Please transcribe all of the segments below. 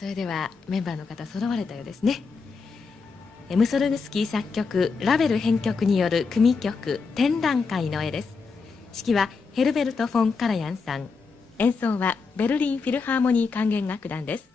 それではメンバーの方揃われたようですね。ムソルグスキー作曲、ラベル編曲による組曲展覧会の絵です。指揮はヘルベルト・フォン・カラヤンさん、演奏はベルリンフィルハーモニー管弦楽団です。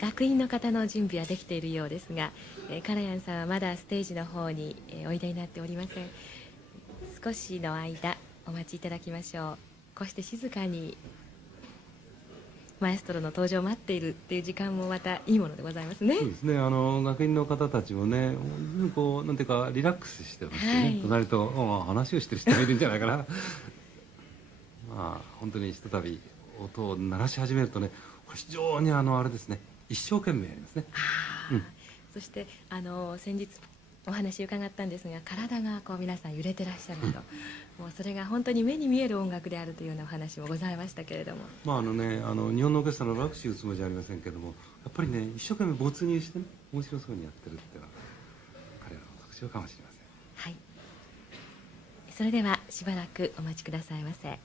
学院の方の準備はできているようですが、カラヤンさんはまだステージの方においでになっておりません。少しの間お待ちいただきましょう。こうして静かにマエストロの登場を待っているっていう時間もまたいいものでございますね。そうですね、学院の方たちもね、こうなんていうかリラックスしてますね、はい、隣と話をしてる人がいるんじゃないかなまあ本当にひとたび音を鳴らし始めるとね、非常にあれですね、一生懸命やりますね。そして先日お話伺ったんですが、体がこう皆さん揺れてらっしゃると、もうそれが本当に目に見える音楽であるというようなお話もございましたけれども、まあ日本のオーケストラの楽しいつもりじゃありませんけども、やっぱりね一生懸命没入してね、面白そうにやってるっていうのは彼らの特徴かもしれません。はい、それではしばらくお待ちくださいませ。